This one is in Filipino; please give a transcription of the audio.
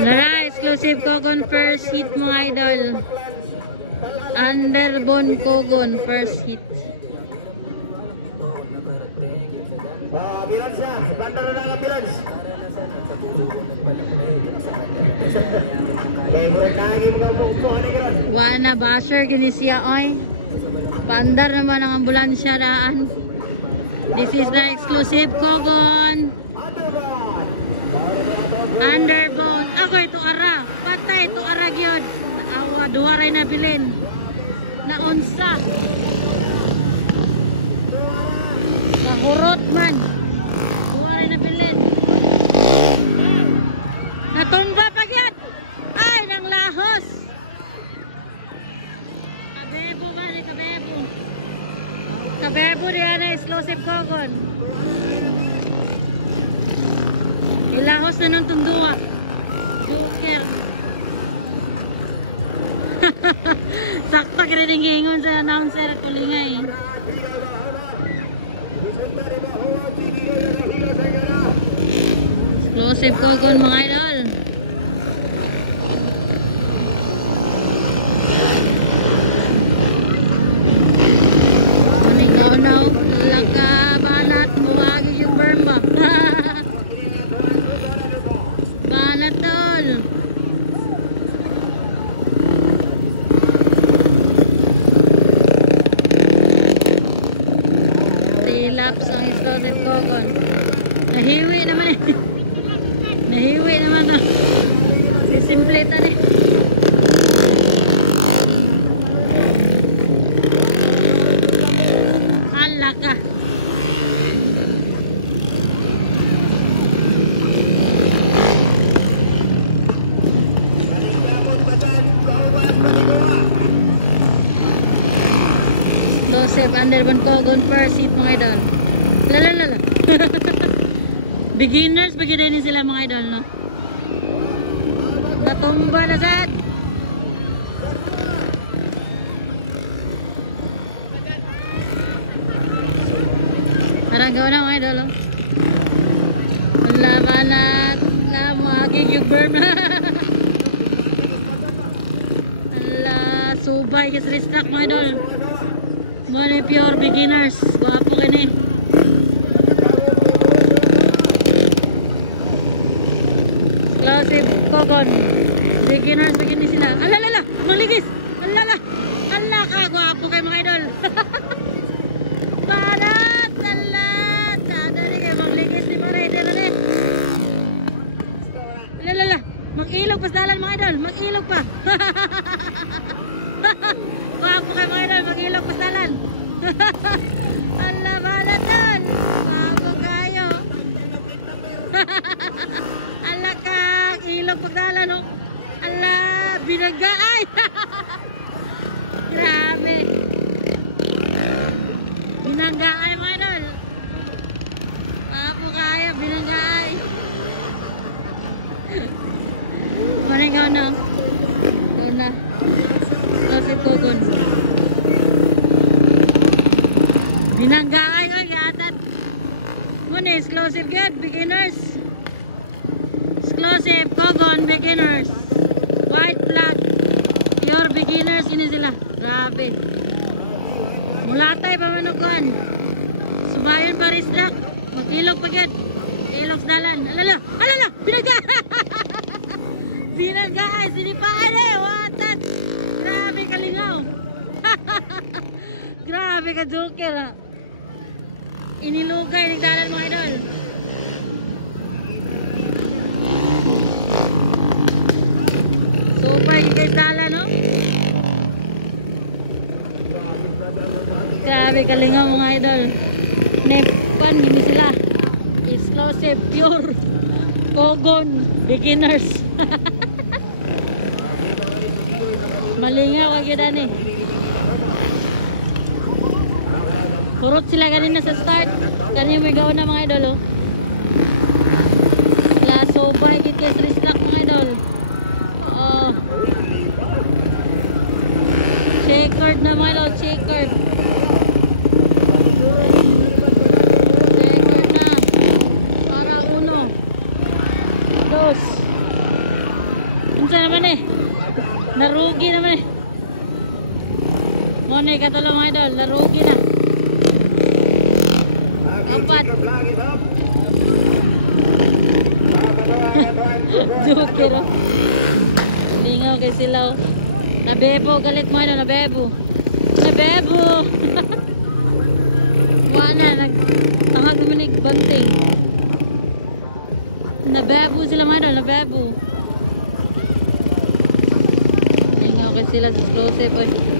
Lara, exclusive Kogon first hit mga idol. Underbone Kogon first hit. Bilans na, bandar na nga bilans. Wana basher gini siya oy. Pandar naman ang ambulansya daan. This is the exclusive Kogon. Underbone. Ako ito ara. Patay ito ara gyud. Awa duwaray na bilin. Na unsa. Mahurot man. Duwaray na bilin. Natumba pa gyud. Ay nang lahos. Kabebo ba ni kabebo. Kabebo diyan na exclusive Kogon. Ilahos na ng tundua. Joker. Sakta kinilingingon sa announcer kulingay. Exclusive Kogon mga idol. Manigaw-naw. Laka banat. Buwagi yung Burma. Banat tol. Tilaps ang exclusive Kogon. Nahiwi naman eh. Nahiwi naman to. Sisimpleta eh. Hala ka. Exclusive Underbone Kogon first hit mga idol. Lalalala. Beginners bagay din sila mga idol no. Natumba na sad. Parang gawa na mga idol no. Wala banat. Wala makakig yung burn. Wala subay kasi restock mga idol. Mga pure beginners. Wapo kini. Exclusive Kogon. Beginners begini sila. Alalala! Maligis! Alala! Ala ka! Wapo kayo mga idol. Parat! Alat! Nadali kayo magligis ni Maray. Alalala! Mag-ilog pa sa dalan mga idol. Mag-ilog pa. Wapo kayo mga idol. Mag-ilog pa sa dalan. Ala balatan. Wapo kayo. Ala ka. Ilog pagdalan no. Ala binaga ay. Grabe. Binaga ay mga idol. Wapo kayo. Binaga ay. Maningaw na. Doon na. Kasi Kogon. Binanggaan ang yatan. Muna exclusive good, beginners. Exclusive Kogon, beginners. White flag. Pure beginners, ini sila. Grabe. Mulatay pa manukuan. Sumayon pa restrak. Mag-ilog pa good. Ilog dalan. Alala, alala, binangga. Binangga ay sinipaan eh. Watan. Grabe kalingaw. Grabe ka joker ha. Inilugay ng dalan mga idol. Super guys dalan no. Grabe kalingaw mga idol. Nepan gini sila. Exclusive pure Kogon beginners. Malingaw wag yun eh. Turot sila kanina sa start. Kanina may gawa na mga idol oh. Laso ba higit kay 3 stock mga idol. Oo. Checkered na mga idol. Checkered. Checkered na. Para 1 2 Unsa naman eh. Narugi naman eh. Mone katulong mga idol, narugi na. Apat. Joker oh. Lingaw kay sila oh. Nabebo galit mo idol, nabebo. Nabebo. Wala nagtangag naman yung banting. Nabebo sila mga idol, nabebo. Lingaw kay sila sa explosive oh.